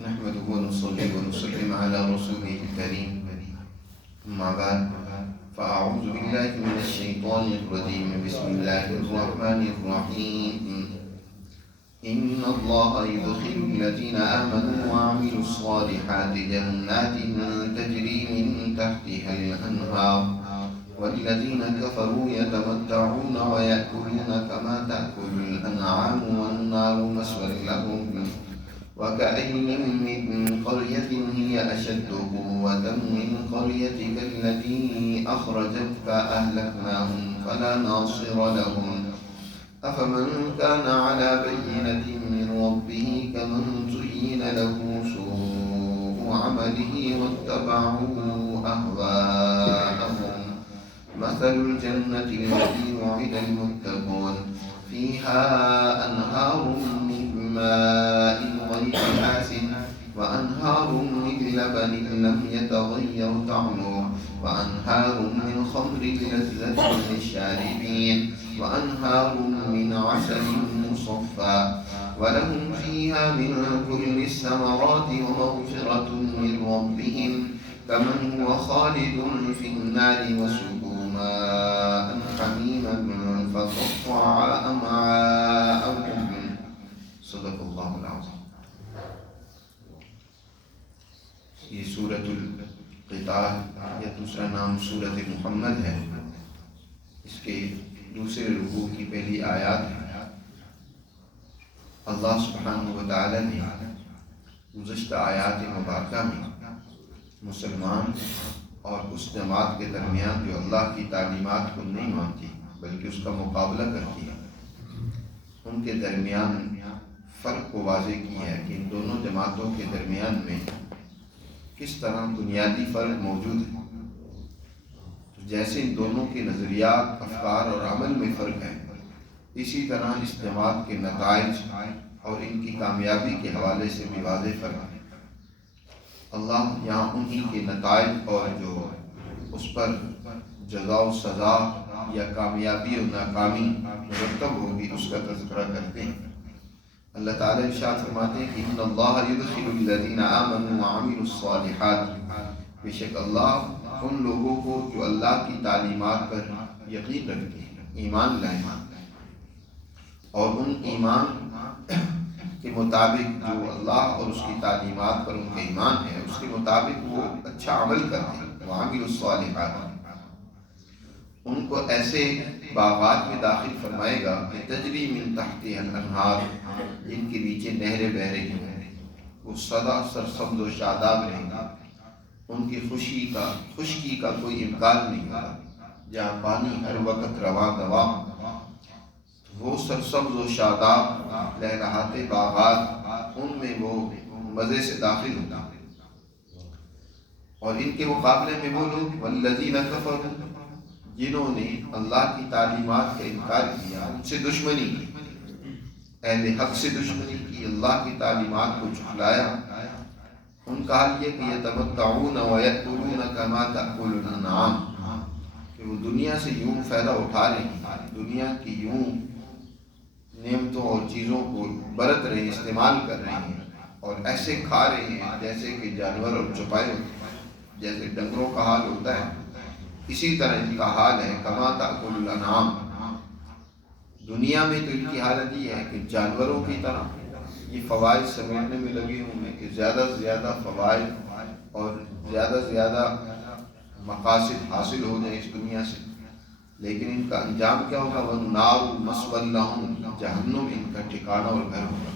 نحمده ونصلي ونسلم على رسوله الكريم. أما بعد فأعوذ بالله من الشيطان الرجيم. بسم الله الرحمن الرحيم. إن الله يدخل الذين آمنوا وعملوا الصالحات جنات تجري من تحتها الأنهار والذين كفروا يتمتعون ويأكلون كما تأكل الأنعام والنار مثوى لهم وكأين من قرية هي أشد قوة من قريتك التي أخرجتك أهلكناهم فلا ناصر لهم أفمن كان على بينة من ربه كمن زين له سوء عمله واتبعوا أهواءهم مثل الجنة التي وعد المتقون فيها أنهار من ماء غير آسن وأنهار من لبن لم يتغير طعمه وأنهار من خمر لذة للشاربين وأنهار من عسل مصفى ولهم فيها من كل الثمرات ومغفرة من ربهم كمن هو خالد في النار وسقوا ماء حميما فقطع أمعاءهم. صدق اللہ العظیم. یہ سورۃ القتال یا دوسرا نام سورۃ محمد ہے. اس کے دوسرے رکوع کی پہلی آیات ہے. اللہ سبحانہ و تعالی نے گزشتہ آیات مبارکہ میں مسلمان اور اس جماعت کے درمیان جو اللہ کی تعلیمات کو نہیں مانتی بلکہ اس کا مقابلہ کرتی ہے ان کے درمیان فرق کو واضح کیا ہے کہ ان دونوں جماعتوں کے درمیان میں کس طرح بنیادی فرق موجود ہے. جیسے ان دونوں کے نظریات، افکار اور عمل میں فرق ہے، اسی طرح اس جماعت کے نتائج اور ان کی کامیابی کے حوالے سے بھی واضح فرق ہے. اللہ یہاں انہی کے نتائج اور جو اس پر جزا و سزا یا کامیابی و ناکامی مرتب ہوگی اس کا تذکرہ کرتے ہیں. اللہ تعالیٰ ارشاد فرماتے ہیں کہ ان اللہ یدخل الذین آمنوا وعملوا الصالحات، بے شک اللہ ان لوگوں کو جو اللہ کی تعلیمات پر یقین رکھتے ہیں، ایمان لائیں اور ان ایمان کے مطابق جو اللہ اور اس کی تعلیمات پر ان کا ایمان ہے اس کے مطابق وہ اچھا عمل کرتے ہیں. وعملوا الصالحات، ان کو ایسے باغات میں داخل فرمائے گا کہ تجری من تحتها الانہار، جن کے نیچے نہریں بہہ رہی ہیں، وہ سدا سرسبز و شاداب رہیں گا. ان کی خشکی کا کوئی امکان نہیں ہوگا. جہاں پانی ہر وقت رواں دواں، وہ سرسبز و شاداب لہلہاتے باغات، ان میں وہ مزے سے داخل ہوگا. اور ان کے مقابلے میں وہ لوگ والذین کفروا، جنہوں نے اللہ کی تعلیمات کا انکار کیا، ان سے دشمنی کی، اہل حق سے دشمنی کی، اللہ کی تعلیمات کو جھٹلایا. ان کا حال یہ کہ یتمتعون ویأکلون کما تأکل الانعام، کہ وہ دنیا سے یوں فائدہ اٹھا رہے ہیں، دنیا کی یوں نعمتوں اور چیزوں کو برت رہے ہیں، استعمال کر رہے ہیں اور ایسے کھا رہے ہیں جیسے کہ جانور اور چوپائے ہوتے ہیں. جیسے ڈنگروں کا حال ہوتا ہے اسی طرح ان کا حال ہے. کما تأکل الانعام، دنیا میں تو ان کی حالت یہ ہے کہ جانوروں کی طرح یہ فوائد سمیٹنے میں لگے ہوئے ہیں کہ زیادہ سے زیادہ فوائد اور زیادہ سے زیادہ مقاصد حاصل ہو جائیں اس دنیا سے. لیکن ان کا انجام کیا ہوگا؟ وَالنَّارُ مَثْوًى لَهُمْ، جہنم ان کا ٹھکانہ اور گھر ہوگا.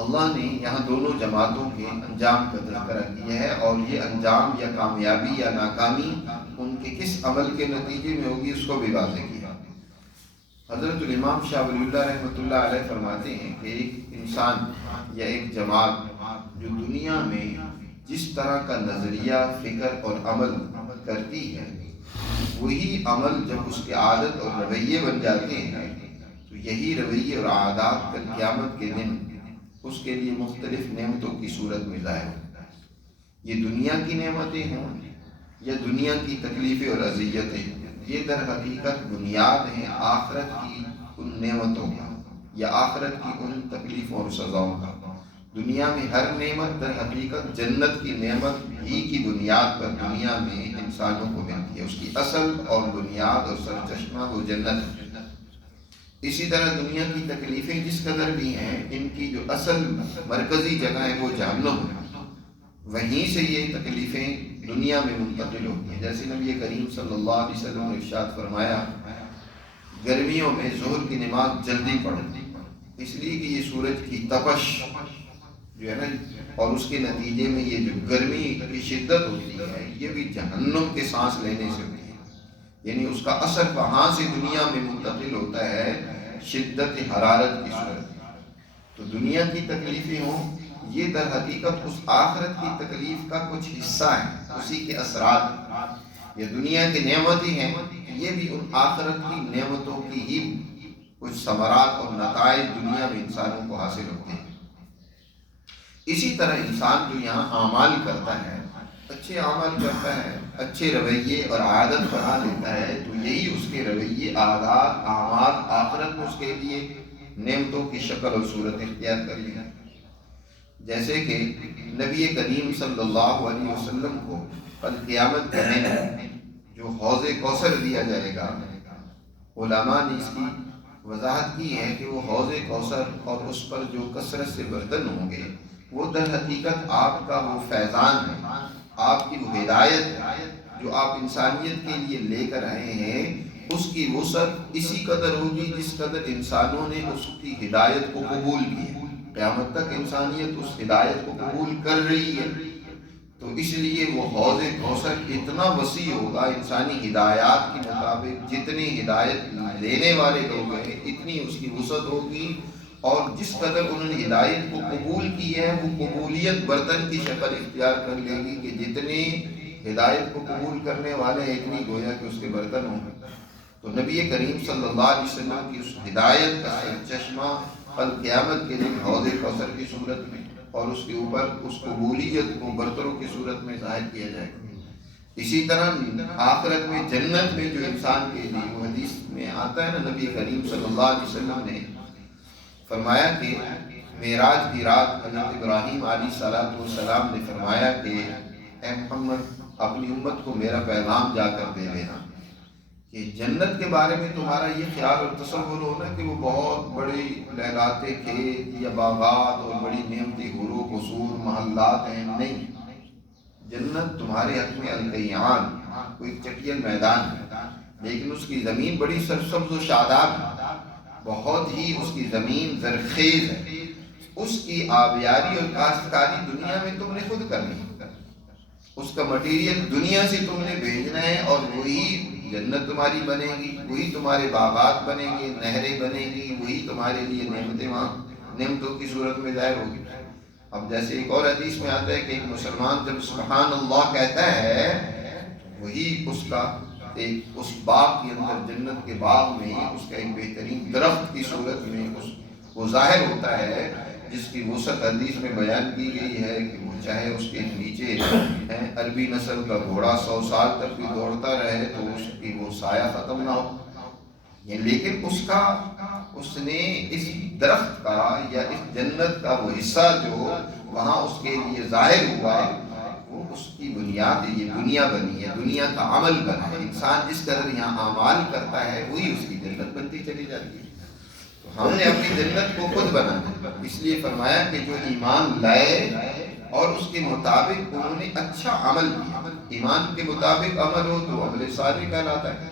اللہ نے یہاں دونوں جماعتوں کے انجام کا تذکرہ کیا ہے اور یہ انجام یا کامیابی یا ناکامی ان کے کس عمل کے نتیجے میں ہوگی اس کو بھی واضح کیا. حضرت الامام شاہ ولی اللہ رحمۃ اللہ علیہ فرماتے ہیں کہ ایک انسان یا ایک جماعت جو دنیا میں جس طرح کا نظریہ، فکر اور عمل کرتی ہے، وہی عمل جب اس کے عادت اور رویے بن جاتے ہیں تو یہی رویے اور عادات کل قیامت کے دن اس کے لیے مختلف نعمتوں کی صورت میں ظاہر ہوتا ہے. یہ دنیا کی نعمتیں ہوں یا دنیا کی تکلیفیں اور اذیتیں، یہ در حقیقت بنیاد ہیں آخرت کی ان نعمتوں کا یا آخرت کی ان تکلیفوں اور سزاؤں کا. دنیا میں ہر نعمت در حقیقت جنت کی نعمت ہی کی بنیاد پر دنیا میں انسانوں کو ملتی ہے، اس کی اصل اور بنیاد اور سرچشمہ وہ جنت ہے۔ اسی طرح دنیا کی تکلیفیں جس قدر بھی ہیں، ان کی جو اصل مرکزی جگہ ہے وہ جہنم ہے، وہیں سے یہ تکلیفیں دنیا میں منتقل ہوتی ہیں۔ جیسے نبی کریم صلی اللہ علیہ وسلم نے ارشاد فرمایا، گرمیوں میں ظہر کی نماز جلدی پڑھو، اس لیے کہ یہ سورج کی تپش جو ہے نا، اور اس کے نتیجے میں یہ جو گرمی کی شدت ہوتی ہے، یہ بھی جہنم کے سانس لینے سے ہوتی ہے، یعنی اس کا اثر وہاں سے دنیا میں منتقل ہوتا ہے شدت حرارت کی صورت میں۔ تو دنیا کی تکلیفیں ہوں، یہ در حقیقت اس آخرت کی تکلیف کا کچھ حصہ ہے، اسی کے اثرات ہیں۔ یہ دنیا کی نعمتیں ہیں، یہ بھی ان آخرت کی نعمتوں کی ہی کچھ ثمرات اور نتائج دنیا میں انسانوں کو حاصل ہوتے ہیں۔ اسی طرح انسان جو یہاں اعمال کرتا ہے، اچھے اعمال کرتا ہے، اچھے رویے اور عادت بنا لیتا ہے، تو یہی اس کے رویے، عادات، اعمال آخرت میں اس کے لیے نعمتوں کی شکل اور صورت اختیار کر لیں۔ جیسے کہ نبی کریم صلی اللہ علیہ وسلم کو کل قیامت کے دن جو حوض کوثر دیا جائے گا، علماء نے اس کی وضاحت کی ہے کہ وہ حوض کوثر اور اس پر جو کثرت سے برتن ہوں گے، وہ در حقیقت آپ کا وہ فیضان ہے، آپ کی وہ ہدایت ہے جو آپ انسانیت کے لیے لے کر آئے ہیں۔ اس کی وسعت اسی قدر ہوگی جس قدر انسانوں نے اس کی ہدایت کو قبول کیا۔ قیامت تک انسانیت اس ہدایت کو قبول کر رہی ہے، تو اس لیے وہ حوض کوثر اتنا وسیع ہوگا، انسانی ہدایات کے مطابق جتنے ہدایت لینے والے لوگ ہیں اتنی اس کی وسعت ہوگی، اور جس قدر انہوں نے ہدایت کو قبول کی ہے وہ قبولیت برتن کی شکل اختیار کر لے گی کہ جتنے ہدایت کو قبول کرنے والے ہیں اتنی گویا کہ اس کے برتن ہوں گے۔ تو نبی کریم صلی اللہ علیہ وسلم کی اس ہدایت کا سرچشمہ کل قیامت کے دن حوض کوثر کی صورت میں اور اس کے اوپر اس قبولیت کو برتنوں کی صورت میں ظاہر کیا جائے گا۔ اسی طرح آخرت میں جنت میں جو انسان کے لیے، وہ حدیث میں آتا ہے نا، نبی کریم صلی اللہ علیہ وسلم نے فرمایا کہ معراج کی رات حضرت ابراہیم علیہ السلام نے فرمایا کہ اے محمد، اپنی امت کو میرا پیغام جا کر دے دینا کہ جنت کے بارے میں تمہارا یہ خیال اور تصور ہونا کہ وہ بہت بڑی لہلاتے کھیت یا باغات اور بڑی نعمتی حور و قصور محلات ہیں، نہیں۔ جنت تمہارے حق میں الکیان، کوئی چٹیل میدان ہے، لیکن اس کی زمین بڑی سرسبز و شاداب ہے، بہت ہی اس کی زمین زرخیز ہے، اس کی آبیاری اور کاشتکاری دنیا میں تم نے خود کرنی ہے، اس کا مٹیریل دنیا سے تم نے بھیجنا ہے، اور وہی جنت تمہاری بنے گی، وہی تمہارے باغات بنیں گے، نہریں بنے گی، وہی تمہارے لیے نعمتوں کی صورت میں ظاہر ہوگی۔ اب جیسے ایک اور حدیث میں آتا ہے کہ ایک مسلمان جب سبحان اللہ کہتا ہے، وہی اس کا اس باغ کے اندر، جنت کے باغ میں اس کا ایک بہترین درخت کی صورت میں وہ ظاہر ہوتا ہے، جس کی وسعت حدیث میں بیان کی گئی ہے کہ وہ چاہے اس کے نیچے عربی نسل کا گھوڑا 100 سال تک بھی دوڑتا رہے تو اس کی وہ سایہ ختم نہ ہو، لیکن اس نے اس درخت کا یا اس جنت کا وہ حصہ جو وہاں اس کے لیے ظاہر ہوا، وہ اس کی بنیاد یہ دنیا بنی ہے، دنیا کا عمل بنا ہے۔ انسان جس قدر یہاں اعمال کرتا ہے وہی اس کی جنت بنتی چلی جاتی ہے۔ تو ہم نے اپنی جنت کو خود بنانا، اس لیے فرمایا کہ جو ایمان لائے اور اس کے مطابق انہوں نے اچھا عمل کیا، ایمان کے مطابق عمل ہو تو عمل صالح کہلاتا ہے،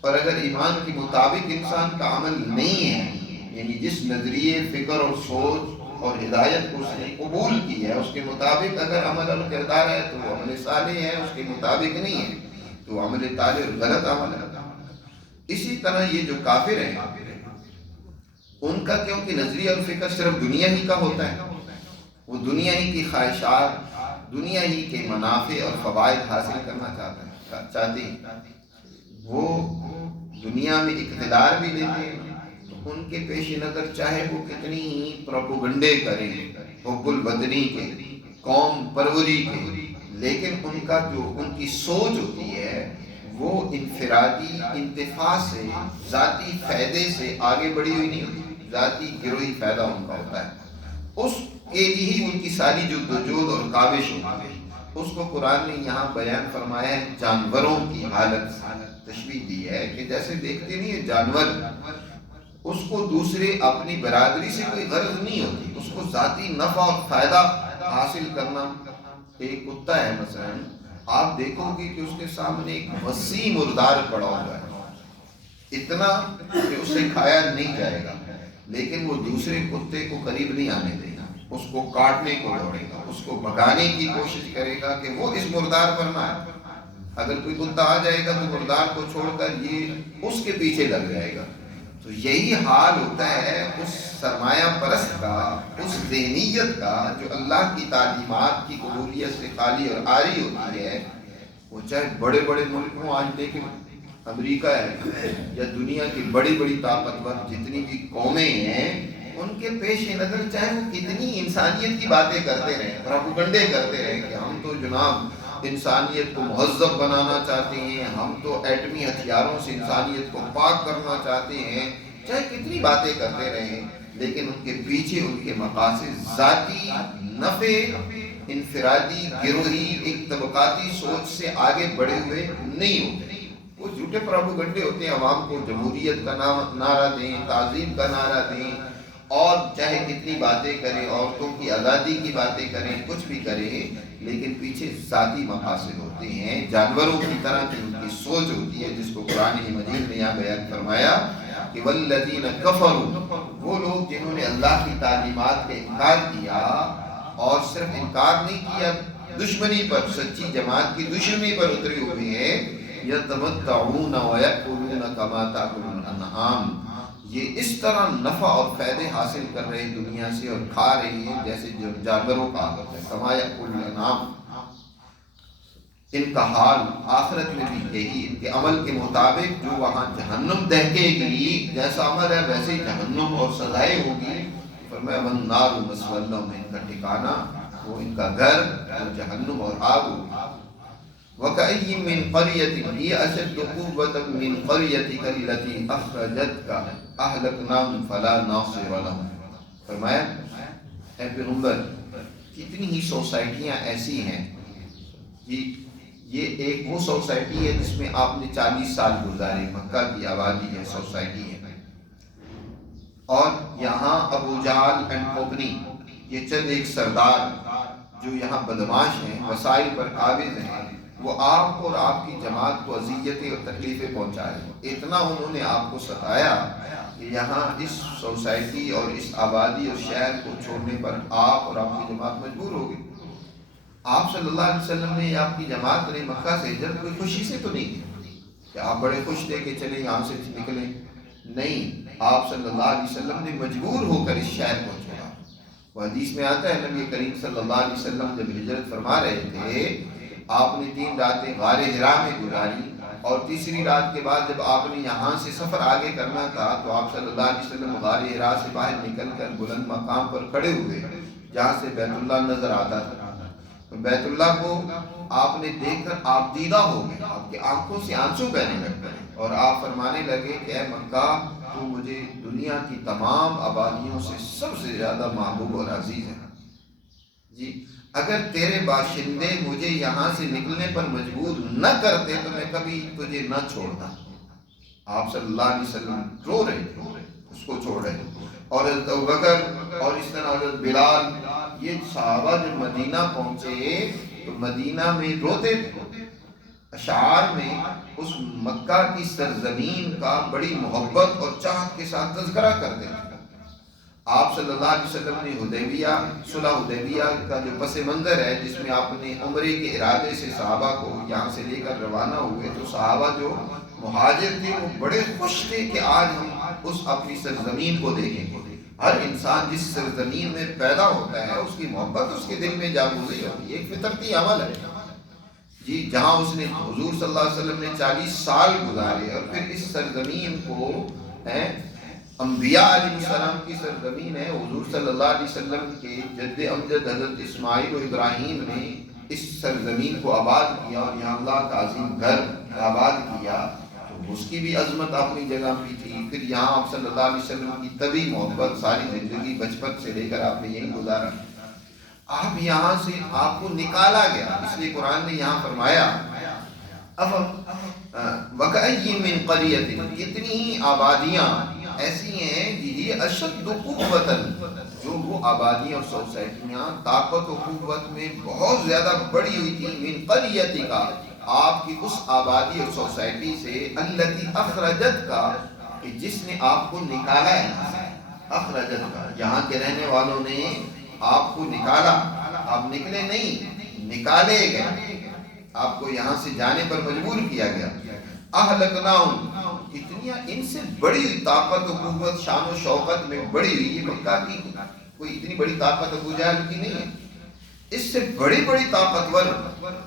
اور اگر ایمان کے مطابق انسان کا عمل نہیں ہے، یعنی جس نظریے، فکر اور سوچ اور ہدایت کو اس نے قبول کی ہے اس کے مطابق اگر عمل اور کردار ہے تو وہ عمل صالح ہے، اس کے مطابق نہیں ہے تو عمل طالع اور غلط عمل ہے۔ اسی طرح یہ جو کافر ہیں، ان کا کیونکہ نظریہ اور فکر صرف دنیا ہی کا ہوتا ہے، وہ دنیا ہی کی خواہشات، دنیا ہی کے منافع اور فوائد حاصل کرنا چاہتے ہیں، وہ دنیا میں اقتدار بھی لیتے ہیں، تو ان کے پیش نظر چاہے وہ کتنی ہی پروپیگنڈے کریں حب الوطنی کے، قوم پروری کے، لیکن ان کا جو ان کی سوچ ہوتی ہے وہ انفرادی انتفاع سے، ذاتی فائدے سے آگے بڑھی ہوئی نہیں ہوتی، ذاتی گروہی فائدہ ان کا ہوتا ہے۔ اس کے لیے ہی ان کی ساری جدوجہد اور کاوش ہوتی ہے۔ اس کو قرآن نے یہاں بیان فرمایا ہے جانوروں کی حالت تشبیہ دی ہے کہ جیسے دیکھتے نہیں ہیں جانور، اس کو دوسرے اپنی برادری سے کوئی غرض نہیں ہوتی، اس کو ذاتی نفع اور فائدہ حاصل کرنا۔ ایک کتا ہے مثلا، آپ دیکھو گے کہ اس کے سامنے ایک وسیع مردار پڑا ہوا ہے، اتنا کہ اس سے کھایا نہیں جائے گا، لیکن وہ دوسرے کتے کو قریب نہیں آنے دے گا، اس کو کاٹنے کو دوڑے گا، اس کو بھگانے کی کوشش کرے گا کہ وہ اس مردار پر نہ آئے۔ اگر کوئی کتا آ جائے گا تو مردار کو چھوڑ کر یہ اس کے پیچھے لگ جائے گا۔ تو یہی حال ہوتا ہے اس سرمایہ پرست کا، اس ذہنیت کا جو اللہ کی تعلیمات کی قبولیت سے خالی اور عاری ہوتی ہے۔ وہ چاہے بڑے بڑے ملک ہوں، آج دیکھیں امریکہ ہے یا دنیا کی بڑی بڑی طاقتور جتنی بھی قومیں ہیں، ان کے پیش نظر چاہے وہ کتنی انسانیت کی باتیں کرتے رہیں، پروپیگنڈے کرتے رہیں کہ ہم تو جناب انسانیت کو مہذب بنانا چاہتے ہیں، ہم تو ایٹمی ہتھیاروں سے انسانیت کو پاک کرنا چاہتے ہیں، چاہے کتنی باتیں کرتے رہیں، لیکن ان کے پیچھے ان کے مقاصد ذاتی نفع، انفرادی، گروہی، ایک طبقاتی سوچ سے آگے بڑھے ہوئے نہیں ہوتے۔ وہ جھوٹے پروپیگنڈے ہوتے ہیں، عوام کو جمہوریت کا نعرہ دیں، تعظیم کا نعرہ دیں، اور چاہے کتنی باتیں کریں، عورتوں کی آزادی کی باتیں کریں، کچھ بھی کریں، لیکن پیچھے ذاتی مقاصد ہوتے ہیں۔ جانوروں کی طرح کی ان کی سوچ ہوتی ہے، جس کو قرآن مجید نے یہاں بیان فرمایا کہ والذین کفروا، وہ لوگ جنہوں نے اللہ کی تعلیمات کا انکار کیا، اور صرف انکار نہیں کیا، دشمنی پر، سچی جماعت کی دشمنی پر اترے ہوئے ہیں، یتمتعون ویأکلون کما تأکل الانعام، یہ اس طرح نفع اور فائدے حاصل کر رہے ہیں دنیا سے اور کھا رہے ہیں جیسے جانوروں کا عادت ہے، کما یأکل الانعام۔ ان کا حال آخرت میں بھی یہی، ان کے عمل کے مطابق جو وہاں جہنم دہکے گی، جیسا عمل ہے ویسے ہی جہنم اور سزائیں ہوگی۔ فرمایا والنار مثوی لہم، ان کا ٹھکانہ، وہ ان کا گھر وہ جہنم اور آگ ہوگی۔ وَكَأَيٍّ مِّن قَرْيَةٍ هِيَ أَشَدُّ قُوَّةً مِّن قَرْيَتِكَ الَّتِي أَخْرَجَتْكَ أَهْلَكْنَاهُمْ فَلَا نَاصِرَ لَهُمْ۔ فرمایا اے پیغمبر، کتنی ہی سوسائٹیاں ایسی ہیں، یہ ایک وہ سوسائٹی ہے جس میں آپ نے 40 سال گزارے، مکہ کی آبادی ہے، سوسائٹی ہے، اور یہاں ابو جہل اینڈ کمپنی، یہ چند ایک سردار جو یہاں بدماش ہیں، وسائل پر قابض ہیں، وہ آپ اور آپ کی جماعت کو اذیتیں اور تکلیفیں پہنچائے۔ اتنا انہوں نے آپ کو ستایا کہ یہاں اس سوسائٹی اور اس آبادی اور شہر کو چھوڑنے پر آپ اور آپ کی جماعت مجبور ہو گئی۔ آپ صلی اللہ علیہ وسلم نے، آپ کی جماعت نے مکہ سے ہجرت کوئی خوشی سے تو نہیں کی کہ آپ بڑے خوش تھے کہ چلیں یہاں سے نکلیں، نہیں، آپ صلی اللہ علیہ وسلم نے مجبور ہو کر اس شہر کو چھوڑا۔ وہ حدیث میں آتا ہے نبی کریم صلی اللہ علیہ وسلم جب ہجرت فرما رہے تھے، آپ نے 3 راتیں غار حرا میں گزاری، اور تیسری رات کے بعد جب آپ نے یہاں سے سفر آگے کرنا تھا تو آپ صلی اللہ علیہ وسلم غار حرا سے باہر نکل کر بلند مقام پر کھڑے ہوئے جہاں سے بیت اللہ نظر آتا تھا۔ بیت اللہ کو آپ نے دیکھ کر آپ دیدہ ہو گئے، آپ کی آنکھوں سے آنسو بہنے لگ گئے، اور آپ فرمانے لگے کہ اے مکہ، تو مجھے دنیا کی تمام آبادیوں سے سب سے زیادہ محبوب اور عزیز ہے۔ جی، اگر تیرے باشندے مجھے یہاں سے نکلنے پر مجبور نہ کرتے تو میں کبھی تجھے نہ چھوڑتا۔ آپ صلی اللہ علیہ وسلم رو رہے تھے، اس کو چھوڑ رہے تھے، اور حضرت ابوبکر اور اس طرح حضرت بلال، یہ صحابہ جب مدینہ پہنچے تو مدینہ میں روتے تھے، اشعار میں اس مکہ کی سرزمین کا بڑی محبت اور چاہت کے ساتھ تذکرہ کرتے تھے۔ آپ صلی اللہ علیہ وسلم نے حدیبیہ، صلح حدیبیہ کا جو پس منظر ہے جس میں آپ نے عمرے کے ارادے سے صحابہ کو یہاں سے لے کر روانہ ہوئے، تو صحابہ جو مہاجر تھے وہ بڑے خوش تھے کہ آج ہم اس اپنی سرزمین کو دیکھیں گے۔ ہر انسان جس سرزمین میں پیدا ہوتا ہے اس کی محبت اس کے دل میں جاگزی ہوتی ہے، ایک فطرتی عمل ہے۔ جی، جہاں اس نے حضور صلی اللہ علیہ وسلم نے 40 سال گزارے، اور پھر اس سرزمین کو انبیاء علیہ السلام کی سرزمین ہے، حضور صلی اللہ علیہ وسلم کے جد امجد حضرت اسماعیل و ابراہیم نے اس سرزمین کو آباد کیا، اور یہاں اللہ کا عظیم گھر آباد کیا، تو اس کی بھی عظمت اپنی جگہ پہ تھی۔ پھر یہاں آپ صلی اللہ علیہ وسلم کی طبی محبت، ساری زندگی بچپن سے لے کر آپ نے یہیں گزارا۔ آپ یہاں سے آپ کو نکالا گیا، اس لیے قرآن نے یہاں فرمایا اب وَكَأَيٍّ مِّن قَرْيَةٍ، کتنی ہی آبادیاں ایسی ہیں یہ اشد قوتاً، جو وہ آبادیاں اور سوسائٹیاں طاقت و قوت میں بہت زیادہ بڑی ہوئی تھی، من قریتک، آپ کی اس آبادی اور سوسائٹی سے، التی اخرجت کا، کہ جس نے آپ کو نکالا ہے یہاں سے، اخرجت کا، یہاں کے رہنے والوں نے آپ کو نکالا، آپ نکلے نہیں، نکالے گئے، آپ کو یہاں سے جانے پر مجبور کیا گیا، اہلکناہم، کتنی ان سے بڑی ہوئی طاقت و قوت شان و شوقت میں بڑی ہوئی، یہ مکہ کی کوئی اتنی بڑی طاقت ابو جہل کی نہیں ہے، اس سے بڑی بڑی طاقتور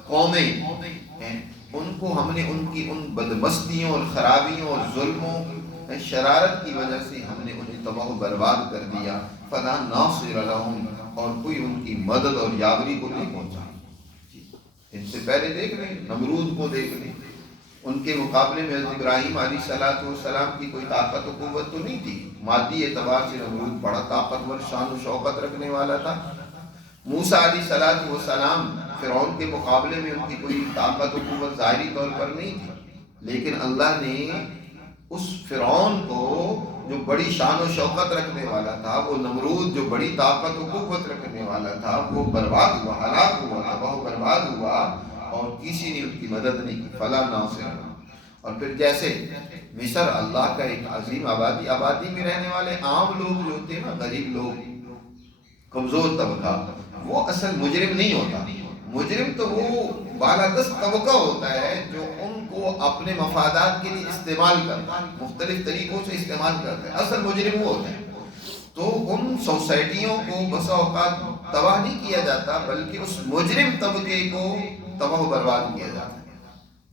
قومیں ہیں، ان کو ہم نے ان کی ان بدمستیوں اور خرابیوں اور ظلموں شرارت کی وجہ سے ہم نے انہیں تباہ و برباد کر دیا، فلا ناصر لہم، اور کوئی ان کی مدد اور یاوری کو نہیں پہنچا۔ ان سے پہلے دیکھ لیں نمرود کو، دیکھ لیں ان کے مقابلے میں حضرت ابراہیم علیہ السلام کی کوئی طاقت و قوت تو نہیں تھی، مادی اعتبار سے نمرود بڑا طاقتور شان و شوکت رکھنے والا تھا۔ موسیٰ علیہ السلام فرعون کے مقابلے میں ان کی کوئی طاقت و قوت ظاہری طور پر نہیں تھی، لیکن اللہ نے اس فرعون کو جو بڑی شان و شوکت رکھنے والا تھا، وہ نمرود جو بڑی طاقت و قوت رکھنے والا تھا، وہ برباد ہوا، ہلاک ہوا، تباہ و برباد ہوا، اور کسی نے ان کی مدد نہیں کی، فلا ناصر۔ اور پھر جیسے مصر اللہ کا ایک عظیم آبادی میں رہنے والے عام لوگ جو ہوتے ہیں نا، غریب لوگ، کمزور طبقہ، وہ اصل مجرم نہیں ہوتا، مجرم تو وہ بالادست طبقہ ہوتا ہے جو ان کو اپنے مفادات کے لیے استعمال کرتا ہے، مختلف طریقوں سے استعمال کرتا ہے، اصل مجرم وہ ہوتا ہے۔ تو ان سوسائٹیوں کو بسا اوقات تباہ نہیں کیا جاتا، بلکہ اس مجرم طبقے کو تباہ و برباد کیا جاتا ہے،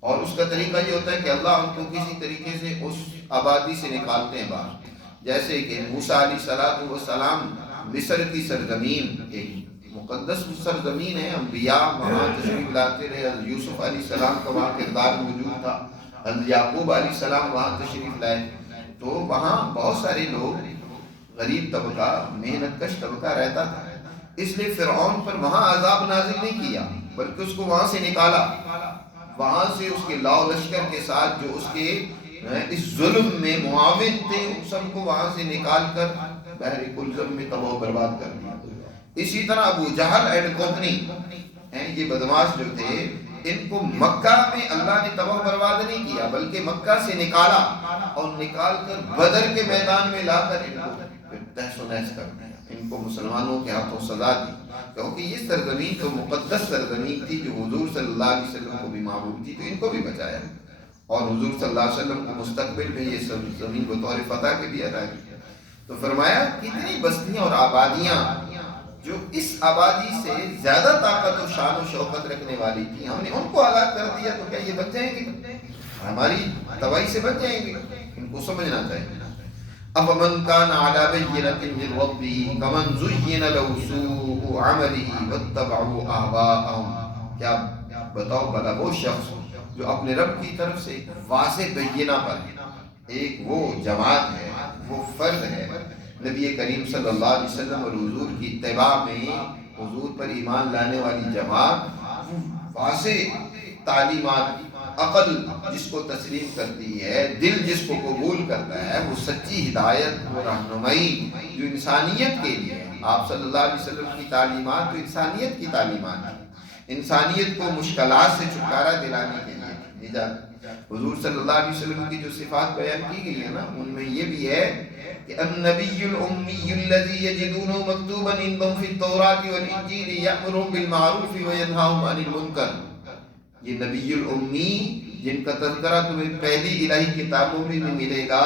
اور اس کا طریقہ یہ ہوتا ہے کہ اللہ ان کو کسی طریقے سے اس آبادی سے نکالتے ہیں باہر، جیسے کہ موسیٰ علیہ السلام مصر کی سرزمین، ایک مقدس سرزمین ہے، انبیاء وہاں تشریف لاتے رہے، حضرت یوسف علیہ السلام کا وہاں کردار موجود تھا، حضرت یعقوب علیہ السلام وہاں تشریف لائے، تو وہاں بہت سارے لوگ غریب طبقہ، محنت کش طبقہ رہتا تھا، اس لیے فرعون پر وہاں عذاب نازل نہیں کیا، بلکہ اس کو وہاں سے نکالا، وہاں سے اس کے لاؤ لشکر کے ساتھ جو اس کے اس ظلم میں معاون تھے، ان سب کو وہاں سے نکال کر بحر کلزم میں تباہ و برباد کر دیا۔ اسی طرح ابو جہل اینڈ کمپنی ہیں، یہ بدماش جو تھے، ان کو مکہ میں اللہ نے تباہ و برباد نہیں کیا، بلکہ مکہ سے نکالا، اور نکال کر بدر کے میدان میں لا کر ان کو تہس و نہس کر دیا، ان کو مسلمانوں کے ہاتھوں سزا دی، کیونکہ یہ سرزمین تو مقدس سرزمین تھی جو حضور صلی اللہ علیہ وسلم کو بھی معبود تھی، تو ان کو بھی بچایا، اور حضور صلی اللہ علیہ وسلم کو مستقبل میں یہ زمین بطور فتح کے بھی عطا کی۔ تو فرمایا کتنی بستیاں اور آبادیاں جو اس آبادی سے زیادہ طاقت و شان و شوکت رکھنے والی تھی، ہم نے ان کو ہلاک کر دیا، تو کیا یہ بچ جائیں گے؟ ہماری تباہی سے بچ جائیں گے؟ ان کو سمجھنا چاہیے۔ أَفَمَنْ كَانَ عَلَى بَيِّنَةٍ مِّن رَّبِّهِ كَمَنْ زُيِّنَ لَهُ سُوءُ عَمَلِهِ وَاتَّبَعُوا أَهْوَاءَهُمْ، کیا بتاؤ بھلا وہ شخص جو اپنے رب کی طرف سے واضح بینہ پر ہے، ایک وہ جماعت ہے، وہ فرد ہے، نبی کریم صلی اللہ علیہ وسلم اور حضور کی اتباع میں حضور پر ایمان لانے والی جماعت، واضح تعلیمات، عقل جس کو تسلیم کرتی ہے، دل جس کو قبول کرتا ہے، وہ سچی ہدایت، وہ رہنمائی جو انسانیت کے لیے ہے۔ آپ صلی اللہ علیہ وسلم کی تعلیمات تو انسانیت کی تعلیمات ہیں، انسانیت کو مشکلات سے چھٹکارا دلانے کے لیے نجات۔ حضور صلی اللہ علیہ وسلم کی جو صفات بیان کی گئی ہے نا، ان میں یہ بھی ہے کہ النبی الامی الذی یجدونہ مکتوبا عندہم فی التوراۃ والانجیل یأمرہم بالمعروف وینہاہم عن المنکر، یہ نبی الامی جن کا تذکرہ تمہیں پہلی الہی کتابوں میں بھی ملے گا،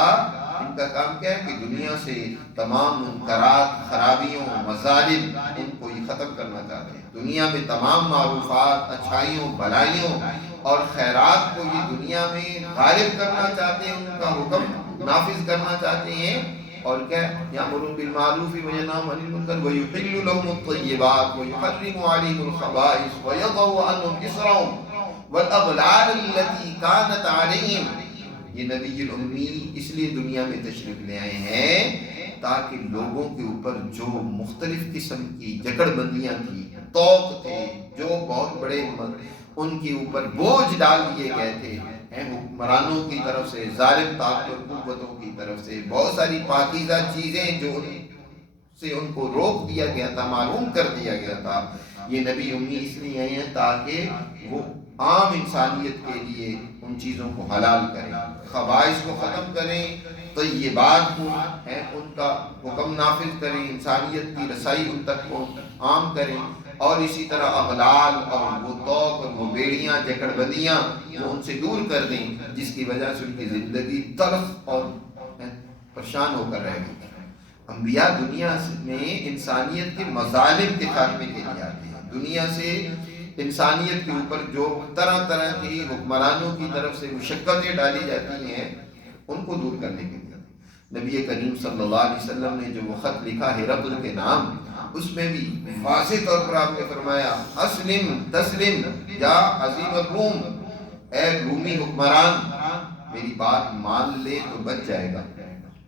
ان کا کام کیا ہے کہ دنیا سے تمام منکرات، خرابیوں، مظالم، ان کو یہ ختم کرنا چاہتے ہیں، دنیا میں تمام معروفات، اچھائیوں، بھلائیوں اور خیرات کو یہ دنیا میں غالب کرنا چاہتے ہیں، ان کا حکم نافذ کرنا چاہتے ہیں، اور کیا یأمرون بالمعروف وینہاہم عن المنکر ویحل لہم الطیبات ویحرم علیہم الخبائث ویضع عنہم اصرہم والاغلال التي كانت علیہم۔ یہ نبی الامی اس لیے دنیا میں تشریف لے آئے ہیں تاکہ لوگوں کے اوپر جو مختلف قسم کی جکڑ بندیاں تھیں، توق تھے، جو بہت بڑے ان کے اوپر بوجھ ڈال دیے گئے تھے حکمرانوں کی طرف سے، ظالم طاقتور قوتوں کی طرف سے، بہت ساری پاکیزہ چیزیں جو سے ان کو روک دیا گیا تھا، معلوم کر دیا گیا تھا، یہ نبی امی اس لیے آئے ہیں تاکہ وہ عام انسانیت کے لیے ان چیزوں کو حلال کریں، خبائث کو ختم کریں، طیبات کو ان کا حکم نافذ کریں، انسانیت کی رسائی ان تک کو عام کریں، اور اسی طرح اغلال اور وہ توق اور وہ بیڑیاں جکڑ بندیاں وہ ان سے دور کر دیں، جس کی وجہ سے ان کی زندگی تلخ اور پریشان ہو کر رہ گئی۔ انبیاء دنیا میں انسانیت کے مظالم کے خاتمے کے لیے آتے ہیں، دنیا سے انسانیت کے اوپر جو طرح طرح کی حکمرانوں کی طرف سے مشقتیں ڈالی جاتی ہیں ان کو دور کرنے کے لیے نبی کریم صلی اللہ علیہ وسلم نے جو وہ خط لکھا ہرقل کے نام، اس میں بھی واضح طور پر آپ نے فرمایا اسلم تسلم یا عظیم الروم، اے رومی حکمران میری بات مان لے تو بچ جائے گا،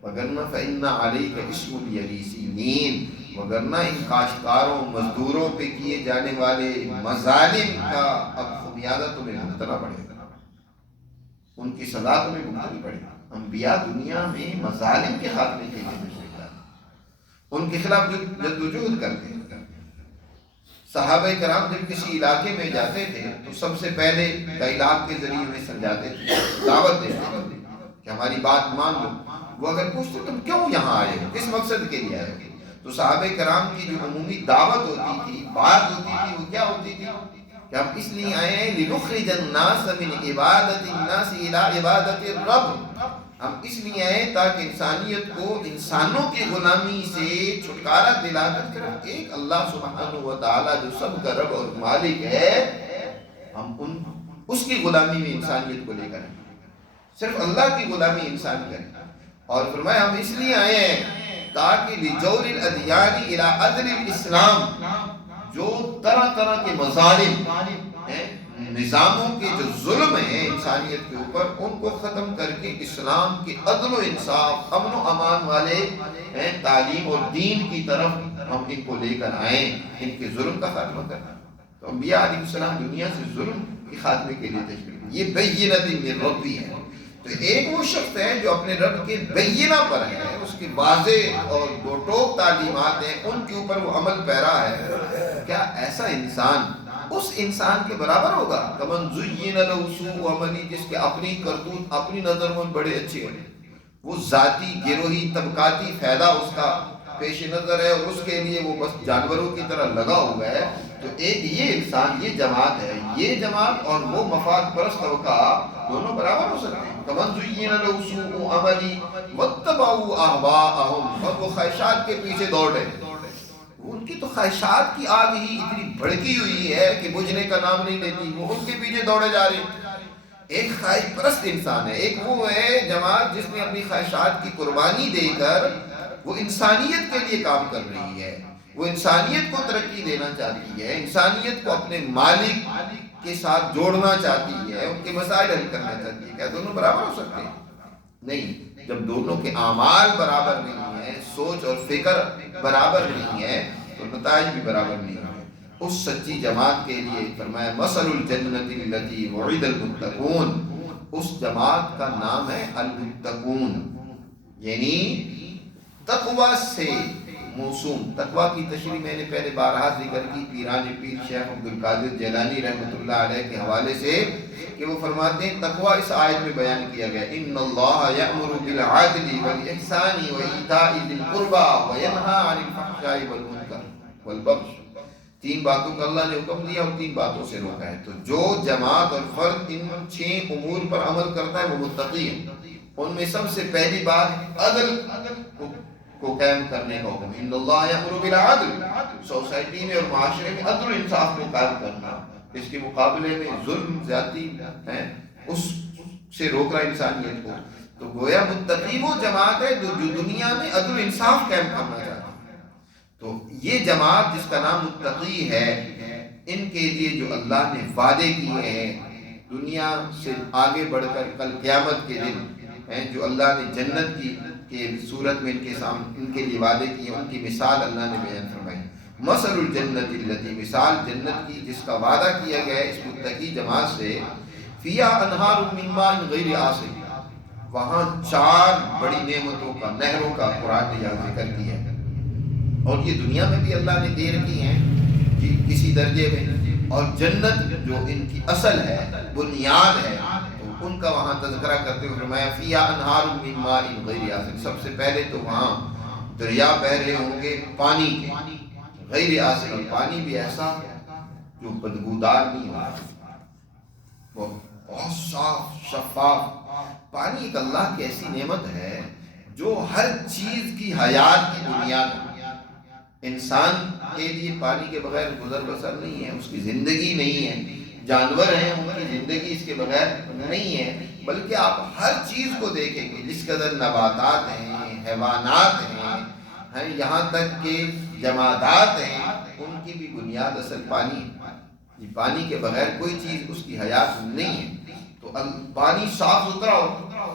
وگرنہ فإن علیک اسم الیریسین، وگرنہ ان کاشتکاروں مزدوروں پہ کیے جانے والے مظالم کا اب خمیازہ تمہیں بھگتنا پڑے گا، ان کی سزا تمہیں بھگتنی پڑے گی۔ انبیاء دنیا میں مظالم کے خاتمے کے لیے تشریف لاتے ہیں، ان کے خلاف جدوجہد کرتے ہیں۔ صحابہ کرام جب کسی علاقے میں جاتے تھے تو سب سے پہلے ڈائلاگ کے ذریعے انہیں سمجھاتے تھے، دعوت دیتے تھے کہ ہماری بات مان لو۔ وہ اگر پوچھتے تم کیوں یہاں آئے ہو، کس مقصد کے لیے آئے ہو، تو صحابہ کرام کی جو عمومی دعوت ہوتی تھی، بات ہوتی تھی، وہ کیا ہوتی تھی کہ ہم اس لیے آئے ہیں لنخرج الناس من عبادت الناس الى عبادت الرب، ہم اس لیے آئے تاکہ انسانیت کو انسانوں کی غلامی سے چھٹکارا دلا کر صرف ایک اللہ سبحانہ و تعالی جو سب کا رب اور مالک ہے، ہم اس کی غلامی میں انسانیت کو لے کر آئیں، صرف اللہ کی غلامی انسان کریں۔ اور فرمایا ہم اس لیے آئے ہیں تاکہ لجور الادیان الى عدل الاسلام، جو طرح طرح کے مظالم ہیں، نظاموں کے جو ظلم ہیں انسانیت کے اوپر، ان کو ختم کر کے اسلام کے عدل و انصاف، امن و امان والے تعلیم اور دین کی طرف ہم ان کو لے کر آئیں، ان کے ظلم کا خاتمہ کرنا۔ تو انبیاء علیہ السلام دنیا سے ظلم کے خاتمے کے لیے تشریف، یہ بینۃ من ربی ہے۔ تو ایک وہ شخص ہے جو اپنے رب کے بینہ پر ہے، اس کی واضح اور دو ٹوک تعلیمات ہیں، ان کے اوپر وہ عمل پیرا ہے۔ کیا ایسا انسان اس انسان کے برابر ہوگا؟ کمن زین لہ سوء عملی، جس کے اپنی کرتوت اپنی نظر میں بڑے اچھے ہیں، وہ ذاتی گروہی طبقاتی فائدہ اس کا پیش نظر ہے، اور اس کے لیے وہ بس جانوروں کی طرح لگا ہوا ہے۔ تو ایک یہ انسان، یہ جماعت ہے، یہ جماعت اور وہ مفاد پرست طبقہ دونوں برابر ہو سکتے ہیں۔ کمن زین لہ سوء عملی واتبعوا اہواءہم، اور وہ خواہشات کے پیچھے دوڑ رہے ہیں، ان کی تو خواہشات کی آگ ہی اتنی بھڑکی ہوئی ہے کہ بجھنے کا نام نہیں لیتی، وہ ان کے پیچھے دوڑے جا رہے ہیں۔ ایک خواہش پرست انسان ہے، ایک وہ ہے جماعت جس نے اپنی خواہشات کی قربانی دے کر وہ انسانیت کے لیے کام کر رہی ہے، وہ انسانیت کو ترقی دینا چاہتی ہے، انسانیت کو اپنے مالک کے ساتھ جوڑنا چاہتی ہے، ان کے مسائل حل کرنا چاہتی ہے۔ کیا دونوں برابر ہو سکتے ہیں؟ نہیں، جب دونوں کے اعمال برابر نہیں ہیں، سوچ اور فکر برابر نہیں ہے، تو نتائج بھی برابر نہیں ہیں۔ اس سچی جماعت کے لیے فرمایا مثل الجنت التي وعد المتقون، اس جماعت کا نام ہے المتقون، یعنی تقوی سے موسوم۔ تقوی کی تشریح میں نے پہلے بارہا ذکر کی، پیران پیر شیخ عبد القادر جیلانی رحمۃ اللہ علیہ کے حوالے سے، کہ وہ فرماتے ہیں تقوی اس آیت میں بیان کیا گیا، ان اللہ یأمر بالعدل والاحسان وایتاء ذی القربى وینہی عن الفحشاء والمنکر والبغی۔ تین باتوں کا اللہ نے حکم دیا اور تین باتوں سے روکا ہے۔ تو جو جماعت اور فرد ان 6 امور پر عمل کرتا ہے وہ متقی ہے۔ ان میں سب سے پہلی بات عدل کو قائم کرنے کا حکم، ان اللہ یأمر بالعدل، سوسائٹی میں اور معاشرے میں عدل و انصاف کو قائم کرنا، اس کے مقابلے میں ظلم زیادتی ہے اس سے روک رہا انسانیت کو۔ تو گویا متقی وہ جماعت ہے جو دنیا میں عدل و انصاف قائم کرنا چاہتی ہے۔ تو یہ جماعت جس کا نام متقی ہے، ان کے لیے جو اللہ نے وعدے کیے ہیں دنیا سے آگے بڑھ کر کل قیامت کے دن، جو اللہ نے جنت کی کے صورت میں ان کے لیے وعدے کیے، ان کی مثال اللہ نے بیان فرمائی۔ مثل الجنت التی، مثال جنت کی جس کا وعدہ کیا گیا ہے اس متقی جماعت سے، فیہا انہار من ماء غیر آسن، وہاں 4 بڑی نعمتوں کا، نہروں کا قرآن نے یہاں ذکر کیا ہے، اور یہ دنیا میں بھی اللہ نے دے رکھی ہیں جی کسی درجے میں، اور جنت جو ان کی اصل ہے، بنیاد ہے، تو ان کا وہاں تذکرہ کرتے ہوئے فرمایا فیہا انہار من ماء غیر آسن، سب سے پہلے تو وہاں دریا بہ رہے ہوں گے پانی کے، غیر آسن، اور پانی بھی ایسا جو بدبودار نہیں ہوگا، وہ بہت صاف شفاف پانی۔ ایک اللہ کی ایسی نعمت ہے جو ہر چیز کی حیات کی بنیاد ہے۔ انسان کے لیے پانی کے بغیر گزر بسر نہیں ہے، اس کی زندگی نہیں ہے، جانور ہیں ان کی زندگی اس کے بغیر نہیں ہے، بلکہ آپ ہر چیز کو دیکھیں گے، جس قدر نباتات ہیں، حیوانات ہیں، یہاں تک کہ جمادات ہیں، ان کی بھی بنیاد اصل پانی ہے۔ یہ پانی کے بغیر کوئی چیز اس کی حیات نہیں ہے۔ تو پانی صاف ستھرا ہو،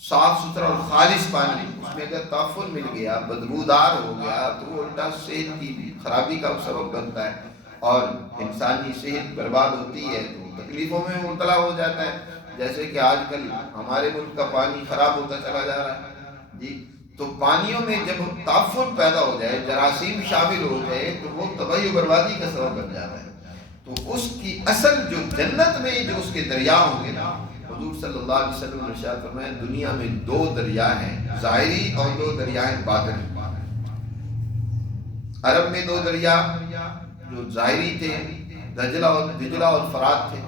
صاف ستھرا اور خالص پانی، اس میں اگر تعفن مل گیا، بدبودار ہو گیا، تو وہ الٹا صحت کی خرابی کا سبب بنتا ہے، اور انسانی صحت برباد ہوتی ہے تو تکلیفوں میں مبتلا ہو جاتا ہے، جیسے کہ آج کل ہمارے ملک کا پانی خراب ہوتا چلا جا رہا ہے جی۔ تو پانیوں میں جب تعفن پیدا ہو جائے، جراثیم شامل ہو جائے، تو وہ تباہی و بربادی کا سبب بن جاتا ہے۔ تو اس کی اصل جو جنت میں جو اس کے دریا ہوں گے نا، حضور صلی اللہ علیہ وسلم نے ارشاد فرمایا دنیا میں 2 دریا ہیں، ظاہری اور 2 دریا ہیں باطنی۔ عرب میں 2 دریا جو ظاہری تھے، دجلہ اور فرات تھے۔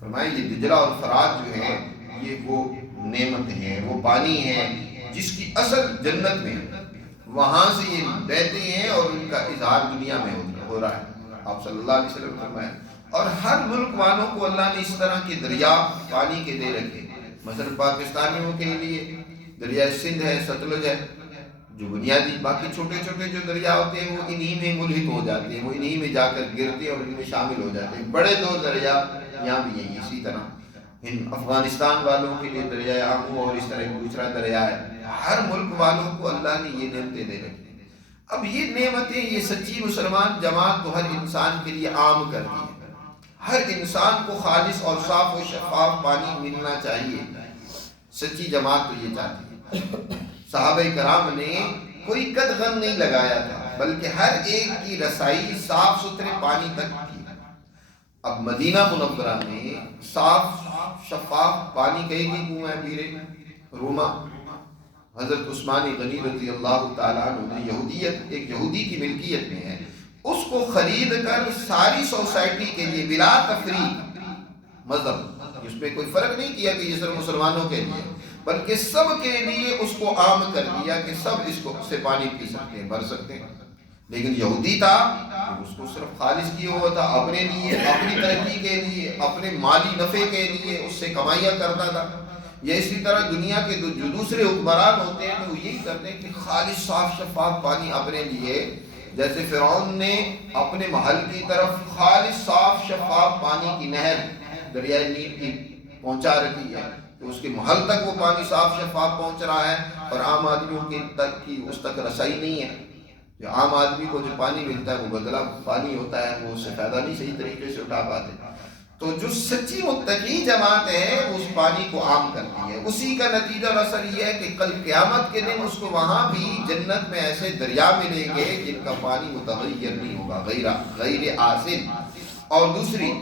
فرمایا یہ دجلہ اور فرات جو ہے یہ وہ نعمت ہیں، وہ پانی ہے جس کی اصل جنت میں وہاں سے یہ بہتے ہیں، اور ان کا اظہار دنیا میں ہو رہا ہے۔ آپ صلی اللہ علیہ وسلم فرمایا، اور ہر ملک والوں کو اللہ نے اس طرح کے دریا پانی کے دے رکھے۔ مثلا پاکستانیوں کے لیے دریا سندھ ہے، ستلج ہے، جو بنیادی، باقی چھوٹے چھوٹے جو دریا ہوتے ہیں وہ انہی میں ملحق ہو جاتے ہیں، وہ انہی میں جا کر گرتے ہیں اور ان میں شامل ہو جاتے ہیں۔ بڑے 2 دریا یہاں بھی ہیں، اسی طرح افغانستان والوں کے لیے دریائے آمو اور اس طرح ایک دوسرا دریا ہے۔ ہر ملک والوں کو اللہ نے یہ نعمتیں دے رکھی۔ اب یہ نعمتیں یہ سچی مسلمان جماعت تو ہر انسان کے لیے عام کر دی ہے، ہر انسان کو خالص اور صاف و شفاف پانی ملنا چاہیے۔ سچی جماعت تو یہ چاہتی ہے۔ صحابہ کرام نے کوئی قدغن نہیں لگایا تھا، بلکہ ہر ایک کی رسائی صاف ستھرے پانی تک کی۔ اب مدینہ منورہ میں صاف شفاف پانی کہیں گی کنواں پیر روما۔ حضرت عثمان غنی رضی اللہ تعالیٰ عنہ نے ایک یہودی کی ملکیت میں ہے، اس کو خرید کر ساری سوسائٹی کے لیے بلا تفریق، مذہب اس میں کوئی فرق نہیں کیا کہ یہ صرف مسلمانوں کے لیے، بلکہ سب کے لیے اس کو عام کر دیا کہ سب اس کو سے پانی پی سکتے ہیں، بھر سکتے ہیں۔ لیکن یہودی تھا، اس کو صرف خالص کیا ہوا تھا اپنے لیے، اپنی ترقی کے لیے، اپنے مالی نفع کے لیے، اس سے کمائیاں کرتا تھا۔ یا اسی طرح دنیا کے جو دوسرے حکمران ہوتے ہیں تو وہ یہی کرتے ہیں کہ خالص صاف شفاف پانی اپنے لیے، جیسے فرعون نے اپنے محل کی طرف خالص صاف شفاف پانی کی نہر دریائے نیل کی پہنچا رکھی ہے، تو اس کے محل تک وہ پانی صاف شفاف پہنچ رہا ہے، اور عام آدمیوں کی تک کی اس تک رسائی نہیں ہے۔ جو عام آدمی کو جو پانی ملتا ہے وہ گندلا پانی ہوتا ہے، وہ اس سے فائدہ نہیں صحیح طریقے سے اٹھا پاتے۔ تو جو سچی متقی جماعت ہے وہ اس پانی کو عام کرتی ہے۔ اسی کا نتیجہ اور اثر یہ ہے کہ کل قیامت کے دن اس کو وہاں بھی جنت میں ایسے دریا ملیں گے جن کا پانی متغیر نہیں ہوگا، غیر آسن۔ اور دوسری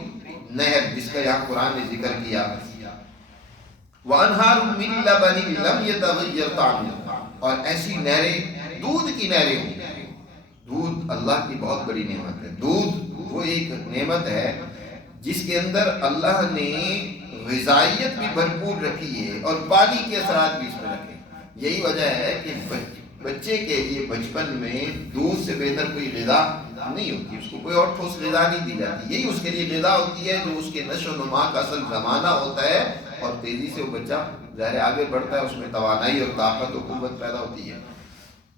نہر جس کا یہاں قرآن نے ذکر کیا، وَأَنْهَارٌ مِّن لَبَنٍ لَمْ يَتَغَيَّرْ طَعْمُهُ، اور ایسی نہریں، دودھ کی نہریں ہوں۔ دودھ اللہ کی بہت بڑی نعمت ہے۔ دودھ وہ ایک نعمت ہے جس کے اندر اللہ نے غذائیت بھی بھرپور رکھی ہے اور پانی کے اثرات بھی اس میں رکھے۔ یہی وجہ ہے کہ بچے کے لیے بچپن میں دودھ سے بہتر کوئی غذا نہیں ہوتی، اس کو کوئی اور ٹھوس غذا نہیں دی جاتی، یہی اس کے لیے غذا ہوتی ہے جو اس کے نشو و نما کا اصل زمانہ ہوتا ہے، اور تیزی سے وہ بچہ ظاہر آگے بڑھتا ہے، اس میں توانائی اور طاقت و قوت پیدا ہوتی ہے۔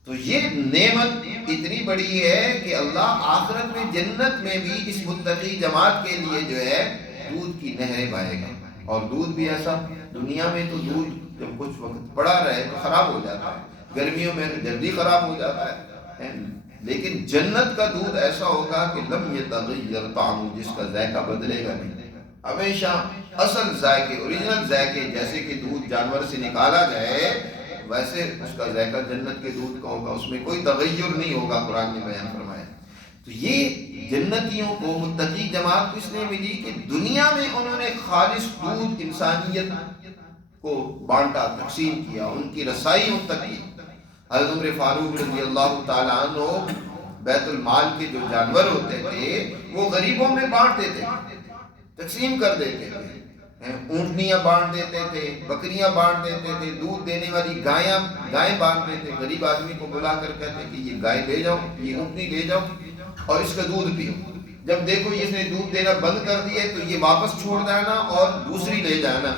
تو یہ نعمت اتنی بڑی ہے کہ اللہ آخرت میں جنت میں بھی اس متقی جماعت کے لیے جو ہے دودھ کی نہریں بہائے گا۔ اور دودھ بھی ایسا، دنیا میں تو دودھ جب کچھ وقت پڑا رہے تو خراب ہو جاتا ہے، گرمیوں میں جلدی خراب ہو جاتا ہے، لیکن جنت کا دودھ ایسا ہوگا کہ لم یتغیر طعمہ، جس کا ذائقہ بدلے گا نہیں، ہمیشہ اصل ذائقے، اوریجنل ذائقے، جیسے کہ دودھ جانور سے نکالا جائے ویسے اس کا ذائقہ جنت کے دودھ کا ہوگا، اس میں کوئی تغیر نہیں ہوگا، قرآن نے بیان فرمایا۔ تو یہ جنتیوں کو، متقی جماعت کو اس لیے ملی کہ دنیا میں انہوں نے خالص دودھ انسانیت کو بانٹا، تقسیم کیا، ان کی رسائی ان تک کی۔ حضرت عمر فاروق رضی اللہ تعالیٰ عنہ بیت المال کے جو جانور ہوتے تھے وہ غریبوں میں بانٹ دیتے تھے، تقسیم کر دیتے تھے، اونٹنیاں بانٹ دیتے تھے، بکریاں بانٹ دیتے تھے، دودھ دینے والی گائیں بانٹ دیتے، غریب آدمی کو بلا کر کہتے کہ یہ گائے لے جاؤ، یہ اونٹنی لے جاؤ اور اس کا دودھ پیو، جب دیکھو اس نے دودھ دینا بند کر دیا تو یہ واپس چھوڑ جانا اور دوسری لے جانا۔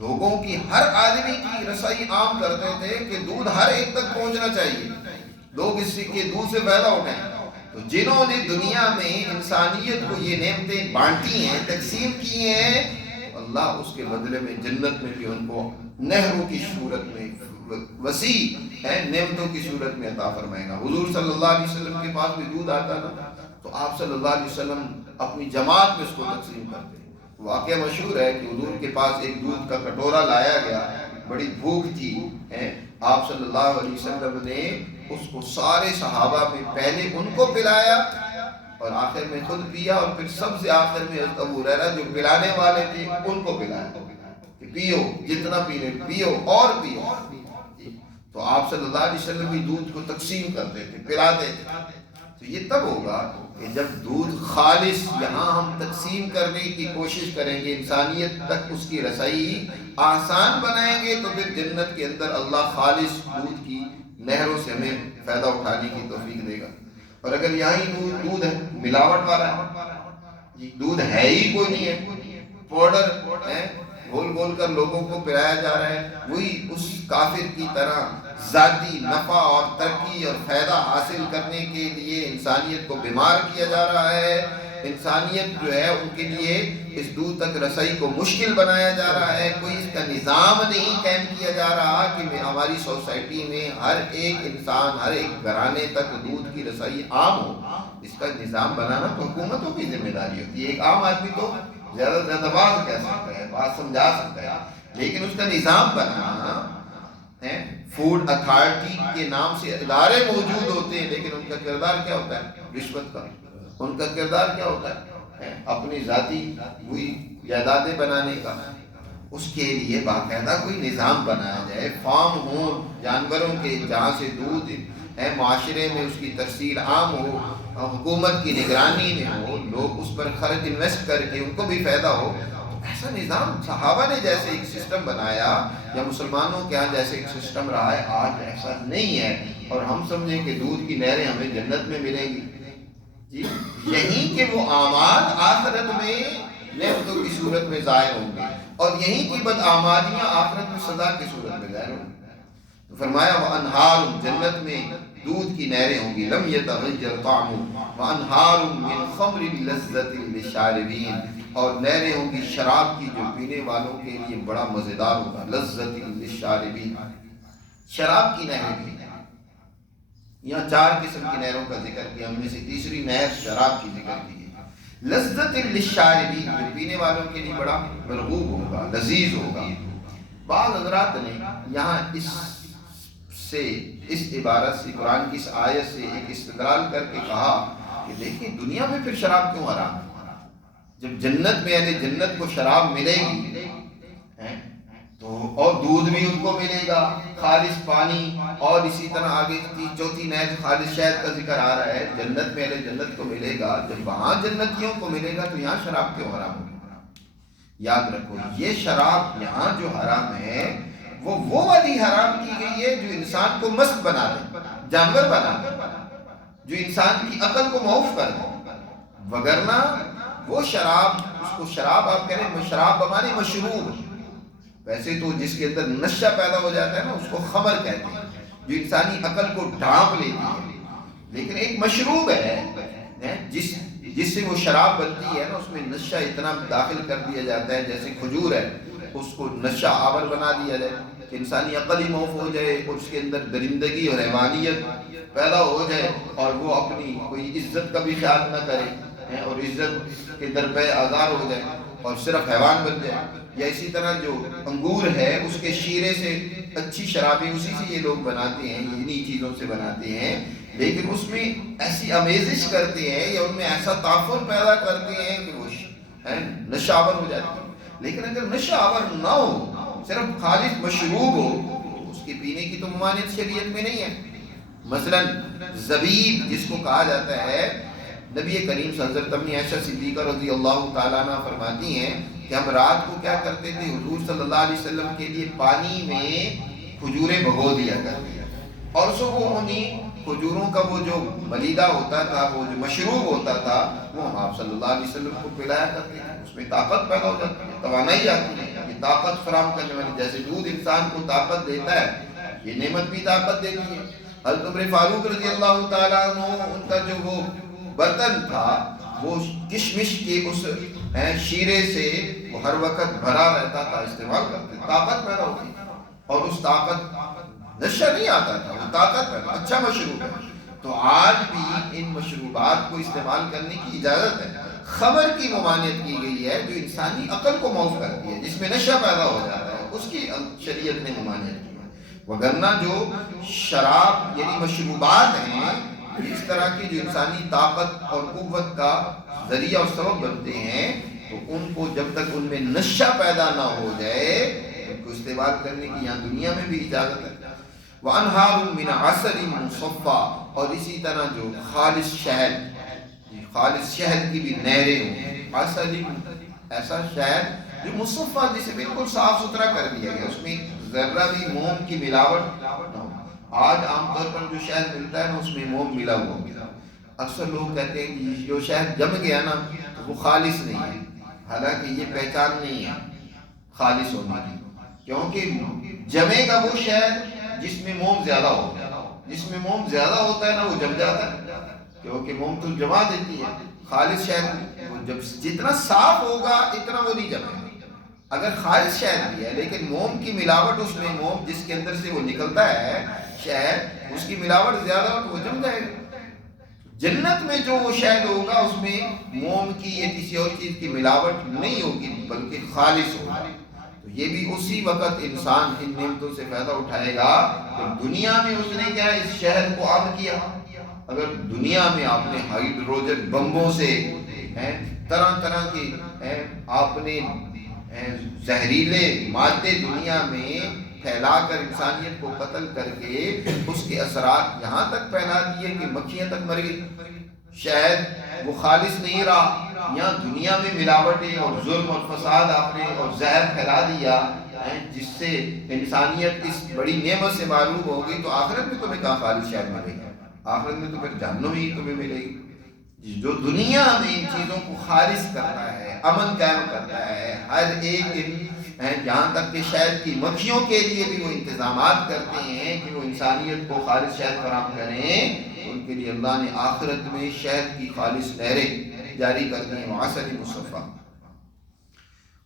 لوگوں کی، ہر آدمی کی رسائی عام کرتے تھے کہ دودھ ہر ایک تک پہنچنا چاہیے، لوگ اس کے دودھ سے فائدہ اٹھائیں۔ تو جنہوں نے دنیا میں انسانیت کو یہ نعمتیں بانٹی ہیں، تقسیم کی ہیں، اللہ اس کے بدلے میں جنت میں بھی ان کو نہروں کی صورت میں، وسیع نعمتوں کی صورت میں عطا فرمائے گا۔ حضور صلی اللہ علیہ وسلم کے پاس بھی دودھ آتا نا تو آپ صلی اللہ علیہ وسلم اپنی جماعت میں اس کو تقسیم کرتے۔ واقعہ مشہور ہے کہ حضور کے پاس ایک دودھ کا کٹورا لایا گیا، بڑی بھوک تھی، آپ صلی اللہ علیہ وسلم نے اس کو سارے صحابہ میں پہلے ان کو پلایا اور آخر میں خود پیا، اور پھر سب سے آخر میں حضرت ابو ہریرہ جو پلانے والے تھے ان کو پلایا کہ پیو، جتنا پینے پیو اور پیو۔ تو آپ صلی اللہ علیہ وسلم بھی دودھ کو تقسیم کرتے تھے، پلاتے تھے۔ تو یہ تب ہوگا کہ جب دودھ خالص یہاں ہم تقسیم کرنے کی کوشش کریں گے، انسانیت تک اس کی رسائی آسان بنائیں گے، تو پھر جنت کے اندر اللہ خالص دودھ کی نہروں سے ہمیں فائدہ اٹھانے کی توفیق دے گا۔ اور اگر یہاں ہی دودھ ہے ملاوٹ والا ہے، دودھ ہے ہی کوئی نہیں ہے، پاؤڈر ہے، گھول گھول کر لوگوں کو پلایا جا رہا ہے، وہی اس کافر کی طرح ذاتی نفع اور ترقی اور فائدہ حاصل کرنے کے لیے انسانیت کو بیمار کیا جا رہا ہے، انسانیت جو ہے ان کے لیے اس دودھ تک رسائی کو مشکل بنایا جا رہا ہے، کوئی اس کا نظام نہیں قائم کیا جا رہا کہ ہماری سوسائٹی میں ہر ایک انسان، ہر ایک گھرانے تک دودھ کی رسائی عام ہو۔ اس کا نظام بنانا تو حکومتوں کی ذمہ داری ہوتی ہے، ایک عام آدمی تو زیادہ سے زیادہ بات کہہ سکتا ہے، بات سمجھا سکتا ہے، لیکن اس کا نظام بنانا ہے۔ فوڈ اتھارٹی کے نام سے ادارے موجود ہوتے ہیں، لیکن ان کا کردار کیا ہوتا ہے؟ رشوت کا۔ ان کا کردار کیا ہوتا ہے؟ اپنی ذاتی ہوئی جائیدادیں بنانے کا۔ اس کے لیے باقاعدہ کوئی نظام بنایا جائے، فارم ہو جانوروں کے جہاں سے دودھ ہے، معاشرے میں اس کی ترسیل عام ہو، حکومت کی نگرانی میں ہو، لوگ اس پر خرچ انویسٹ کر کے ان کو بھی فائدہ ہو۔ ایسا نظام صحابہ نے جیسے ایک سسٹم بنایا یا مسلمانوں کے ہاں جیسے ایک سسٹم رہا ہے، آج ایسا نہیں ہے، اور ہم سمجھیں کہ دودھ کی نہریں ہمیں جنت میں ملیں گی۔ جی یہیں کہ وہ اعمال آخرت میں نعمتوں کی صورت میں ظاہر ہوں گے، اور یہیں کی بدعمالیاں آخرت میں سزا کی صورت میں ظاہر ہوں گی۔ تو فرمایا وَأَنْهَارٌ، جنت میں دودھ کی نہریں ہوں گی، لم يتغیر طعمہ، وَأَنْهَارٌ مِّن خَمْرٍ لَذَّةٍ لِّلشَّارِبِينَ، اور نہریں ہوں گی شراب کی جو پینے والوں کے لیے بڑا مزیدار ہوگا، لَذَّةٍ لِّلشَّارِبِينَ، شراب کی نہریں بھی۔ یہاں 4 قسم کی نہروں کا ذکر کیا، ہم میں سے تیسری نہر شراب کی ذکر کی ہے، لَذَّةٍ لِّلشَّارِبِينَ، جو پینے والوں کے لیے بڑا مرغوب ہوگا، لذیذ ہوگا۔ بعض حضرات نے یہاں اس عبارت سے، قرآن کی اس آیت سے ایک استدلال کر کے کہا کہ دیکھیں دنیا میں پھر شراب کیوں حرام ہے؟ جب جنت میں یعنی جنت کو شراب ملے گی تو، اور دودھ بھی ان کو ملے گا، خالص پانی، اور اسی طرح آگے چوتھی نہر خالص شہد کا ذکر آ رہا ہے، جنت میں یعنی جنت کو ملے گا، جب وہاں جنتیوں کو ملے گا تو یہاں شراب کیوں حرام ہوگا؟ یاد رکھو یہ شراب یہاں جو حرام ہے وہ والی حرام کی گئی ہے جو انسان کو مست بنا دے، جانور بنا دے، جو انسان کی عقل کو معوف کر دے، وگرنہ وہ شراب، اس کو شراب آپ کہہ رہے ہیں، شراب بمانے مشروب، ویسے تو جس کے اندر نشہ پیدا ہو جاتا ہے نا اس کو خمر کہتے ہیں، جو انسانی عقل کو ڈھانپ لیتی ہے، لیکن ایک مشروب ہے جس سے وہ شراب بنتی ہے نا، اس میں نشہ اتنا داخل کر دیا جاتا ہے، جیسے کھجور ہے، اس کو نشہ آور بنا دیا جائے کہ انسانی عقل ہی موف ہو جائے اور اس کے اندر درندگی اور حیوانیت پیدا ہو جائے اور وہ اپنی کوئی عزت کا بھی خیال نہ کرے اور عزت کے درپے آزار ہو جائے اور صرف حیوان بن جائے. یا اسی طرح جو انگور ہے اس کے شیرے سے اچھی شرابیں اسی سے یہ لوگ بناتے ہیں, انہی چیزوں سے بناتے ہیں, لیکن اس میں ایسی آمیزش کرتے ہیں یا ان میں ایسا تعفن پیدا کرتے ہیں کہ وہ نشہ آور ہو جاتے ہیں. لیکن اگر نشہ آور نہ ہو, صرف خالص مشروب ہو, تو اس کے پینے کی تو ممانعت شریعت میں نہیں ہے. مثلا زبیب جس کو کہا جاتا ہے, نبی کریم صلی اللہ علیہ وسلم عائشہ صدیقہ رضی اللہ تعالیٰ عنہ فرماتی ہیں کہ ہم رات کو کیا کرتے تھے, حضور صلی اللہ علیہ وسلم کے لیے پانی میں کھجوریں بھگو دیا کرتے تھے اور صبح انہیں کھجوروں کا وہ جو ملیدہ ہوتا تھا, وہ جو مشروب ہوتا تھا, وہ ہم آپ صلی اللہ علیہ وسلم کو پلایا کرتے ہیں. اس میں طاقت پیدا ہو جاتی ہے, توانائی آتی ہے, یہ طاقت فراہم کرنے والی. جیسے دودھ انسان کو طاقت دیتا ہے, یہ نعمت بھی طاقت دیتی ہے. حضرت عمر فاروق رضی اللہ تعالیٰ عنہ, ان کا جو وہ برتن تھا وہ کشمش کے اس شیرے سے وہ ہر وقت بھرا رہتا تھا, استعمال کرتے, طاقت پیدا ہوتی. اور اس طاقت نشہ نہیں آتا تھا, وہ طاقت پیدا, اچھا مشروب ہے. تو آج بھی ان مشروبات کو استعمال کرنے کی اجازت ہے. خمر کی ممانعت کی گئی ہے جو انسانی عقل کو معاف کرتی ہے, جس میں نشہ پیدا ہو جاتا ہے, اس کی شریعت نے ممانعت کی ہے. وگرنہ جو شراب یعنی مشروبات ہیں اس طرح کی جو انسانی طاقت اور قوت کا ذریعہ اور سبب بنتے ہیں, تو ان کو جب تک ان میں نشہ پیدا نہ ہو جائے ان کو استعمال کرنے کی یہاں دنیا میں بھی اجازت ہے. وَأَنْهَارٌ مِّنْ عَسَلٍ مُّصَفًّى, اور اسی طرح جو خالص شہد, خالص شہد کی بھی نہریں ہوں. عسل ایسا شہد جو مصفہ, جسے بالکل صاف ستھرا کر دیا گیا, اس میں ذرہ بھی موم کی ملاوٹ نہ ہو. آج عام طور پر جو شہد ملتا ہے نا اس میں موم ملا ہوا ہوتا ہے. اکثر لوگ کہتے ہیں کہ جو شہد جم گیا نا وہ خالص نہیں ہے, حالانکہ یہ پہچان نہیں ہے خالص ہونے کی, کیونکہ جمے گا وہ شہد جس میں موم زیادہ ہوتا ہے. جس میں موم زیادہ ہوتا ہے نا وہ جم جاتا ہے, کیونکہ موم تو جما دیتی ہے. خالص شہد وہ جب جتنا صاف ہوگا اتنا وہ نہیں جمے گا. اگر خالص شہد بھی ہے لیکن موم کی ملاوٹ, اس میں موم جس کے اندر سے وہ نکلتا ہے شہد, اس کی ملاوٹ زیادہ ہو تو وہ جم جائے گا. جنت میں جو وہ شہد ہوگا اس میں موم کی یا کسی اور چیز کی ملاوٹ نہیں ہوگی بلکہ خالص ہوگا. تو یہ بھی اسی وقت انسان ان نعمتوں سے فائدہ اٹھائے گا تو دنیا میں اس نے کیا اس شہد کو عام کیا. اگر دنیا میں آپ نے ہائیڈروجن بمبوں سے طرح طرح کے آپ نے زہریلے مادے دنیا میں پھیلا کر انسانیت کو قتل کر کے اس کے اثرات یہاں تک پھیلا دیے کہ مکھیاں تک مر گئی. شاید وہ خالص نہیں رہا, یہاں دنیا میں ملاوٹیں اور ظلم اور فساد آپ نے اور زہر پھیلا دیا جس سے انسانیت اس بڑی نعمت سے معروف ہوگی. تو آخرت میں تمہیں کہاں خالص شاید ملے گا, آخرت میں تو پھر جہنم ہی تمہیں ملے گی. جو دنیا میں ان چیزوں کو خالص کرتا ہے, امن قائم کرتا ہے, ہر ایک دن جہاں تک کہ شہد کی مکھیوں کے لیے بھی وہ انتظامات کرتے ہیں کہ وہ انسانیت کو خالص شہد فراہم کریں, ان کے لیے اللہ نے آخرت میں شہد کی خالص نہریں جاری کر دی ہیں. عسل مصفی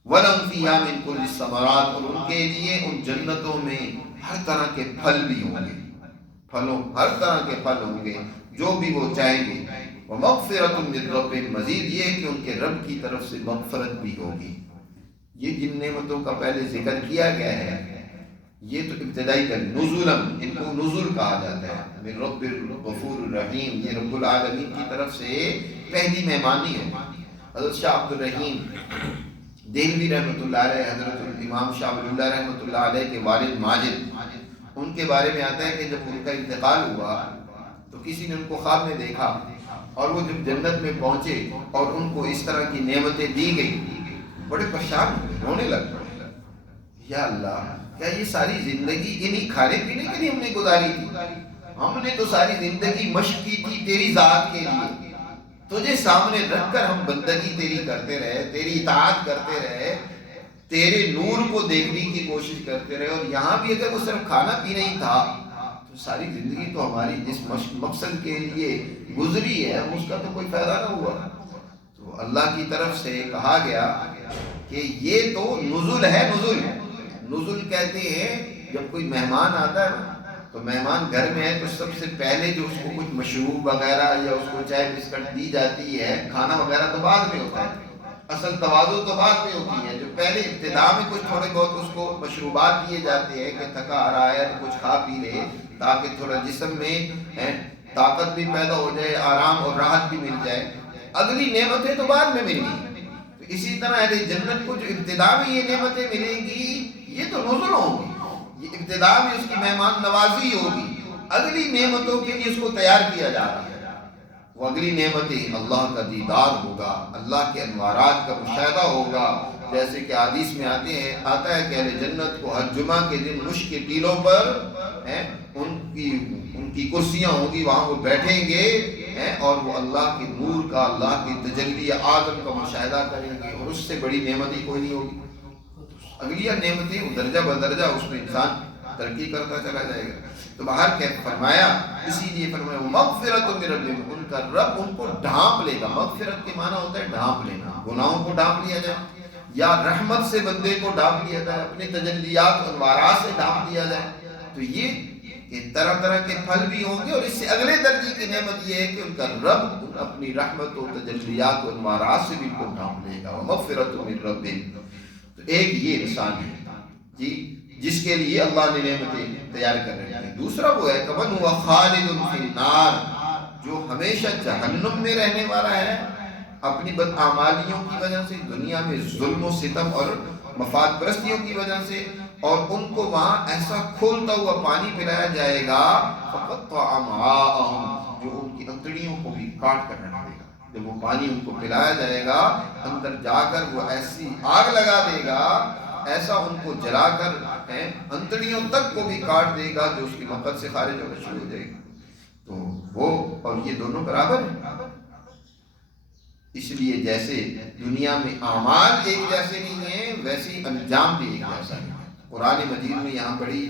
وَلَهُمْ فِيهَا مِن كُلِّ الثَّمَرَاتِ, اور ان کے لیے ان جنتوں میں ہر طرح کے پھل بھی ہوں گے, پھلوں ہر طرح کے پھل ہوں گے جو بھی وہ چاہیں گے. وَمَغْفِرَةٌ مِّن رَّبِّهِمْ, مزید یہ کہ ان کے رب کی طرف سے مغفرت بھی ہوگی. یہ جن نعمتوں کا پہلے ذکر کیا گیا ہے یہ تو ابتدائی کر نزولاً, ان کو نزول کہا جاتا ہے. من رب الغفور الرحیم, یہ رب العالمین کی طرف سے پہلی مہمانی ہے. حضرت شاہ عبد الرحیم دہلوی رحمۃ اللہ علیہ, حضرت امام شاہ ولی اللہ رحمۃ اللہ علیہ کے والد ماجد, ان کے بارے میں آتا ہے کہ جب ان کا انتقال ہوا تو کسی نے ان کو خواب میں دیکھا اور وہ جب جنت میں پہنچے اور ان کو اس طرح کی نعمتیں دی گئی, بڑے پریشان ہوئے, رونے لگ پڑے. یا اللہ, کیا یہ ساری زندگی انہی کھانے پینے کے لیے ہم نے گزاری تھی؟ ہم نے تو ساری زندگی مشق کی تھی تیری ذات کے لیے, تجھے سامنے رکھ کر ہم بندگی تیری کرتے رہے, تیری اطاعت کرتے رہے, تیرے نور کو دیکھنے کی کوشش کرتے رہے, اور یہاں بھی اگر وہ صرف کھانا پینا ہی تھا تو ساری زندگی تو ہماری جس مقصد کے لیے گزری ہے اس کا تو کوئی فائدہ نہ ہوا. تو اللہ کی طرف سے کہا گیا کہ یہ تو نزول ہے، نزول کہتے ہیں جب کوئی مہمان آتا ہے نا، تو مہمان گھر میں ہے تو سب سے پہلے جو اس کو کچھ مشروب وغیرہ یا اس کو چائے بسکٹ دی جاتی ہے، کھانا وغیرہ تو بعد میں ہوتا ہے، اصل تواضع تو بعد میں ہوتی ہے. جو پہلے ابتدا میں کچھ تھوڑے بہت اس کو مشروبات دیے جاتے ہیں کہ تھکا آ رہا ہے تو کچھ کھا پی لے، تاکہ تھوڑا جسم میں طاقت بھی پیدا ہو جائے، آرام اور راحت بھی مل جائے. اگلی نعمتیں تو بعد میں ملیں گی. تو اسی طرح اہل جنت کو جو ابتدا میں یہ نعمتیں ملیں گی یہ تو نزل ہوں گی، یہ ابتدا میں اس کی مہمان نوازی ہوگی. اگلی نعمتوں کے لیے اس کو تیار کیا جا رہا ہے. وہ اگلی نعمتیں اللہ کا دیدار ہوگا، اللہ کے انوارات کا مشاہدہ ہوگا. جیسے کہ حدیث میں آتا ہے کہ اہل جنت کو ہر جمعہ کے دن مشک کے ٹیلوں پر ان کی کرسیاں ہوں گی، وہاں وہ بیٹھیں گے اور وہ اللہ کے نور کا، اللہ کی تجلی اعظم کا مشاہدہ کریں گے، اور اس سے بڑی نعمت ہی کوئی نہیں ہوگی. اگلی نعمتیں درجہ بدرجہ اس میں انسان ترقی کرتا چلا جائے گا. تو باہر کیا فرمایا، اسی لیے فرمایا مغفرت من ربہم، ان کا رب ان کو ڈھانپ لے گا. مغفرت کے معنی ہوتا ہے ڈھانپ لینا، گناہوں کو ڈھانپ لیا جائے، یا رحمت سے بندے کو ڈھانپ لیا جائے، اپنے تجلیات انوارات سے ڈھانپ لیا جائے. تو یہ کہ طرح طرح کے پھل بھی ہوں گے، اور اس سے اگلے درجے کی نعمت یہ ہے کہ ان کا رب اپنی رحمت و تجلیات و انوارات سے بھی ان کو ڈھانپ لے گا. مغفرت من ربہم. تو ایک یہ انسان ہے جی جس کے لیے اللہ نے نعمتیں تیار کر رہی ہیں. دوسرا وہ ہے کمن ہوا خالد فی النار، جو ہمیشہ جہنم میں رہنے والا ہے اپنی بدعمالیوں کی وجہ سے، دنیا میں ظلم و ستم اور مفاد پرستیوں کی وجہ سے، اور ان کو وہاں ایسا کھولتا ہوا پانی پلایا جائے گا فقطع امعاءہم، جو ان کی انتڑیوں کو بھی کاٹ کر رکھ دے گا. جب وہ پانی ان کو پلایا جائے گا، اندر جا کر وہ ایسی آگ لگا دے گا، ایسا ان کو جلا کر انتڑیوں تک کو بھی کاٹ دے گا، جو اس کی مقصد سے خارج ہونا شروع ہو جائے گا. تو وہ اور یہ دونوں برابر ہیں. اس لیے جیسے دنیا میں اعمال ایک جیسے نہیں ہیں، ویسے ہی انجام بھی ایک جیسا ہے. قرآن مجید میں یہاں بڑی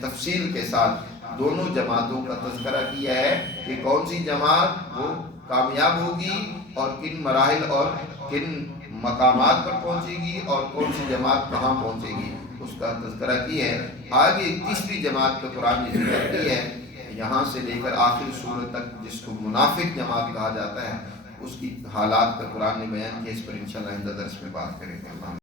تفصیل کے ساتھ دونوں جماعتوں کا تذکرہ کیا ہے کہ کون سی جماعت وہ کامیاب ہوگی اور کن مراحل اور کن مقامات پر پہنچے گی، اور کون سی جماعت کہاں پہنچے گی، اس کا تذکرہ کی ہے. آگے تیسری جماعت کا قرآن نے ذکر کی ہے، یہاں سے لے کر آخر سورت تک، جس کو منافق جماعت کہا جاتا ہے، اس کی حالات کا قرآن نے بیان کیا. اس پر انشاءاللہ آئندہ درس میں بات کریں گے.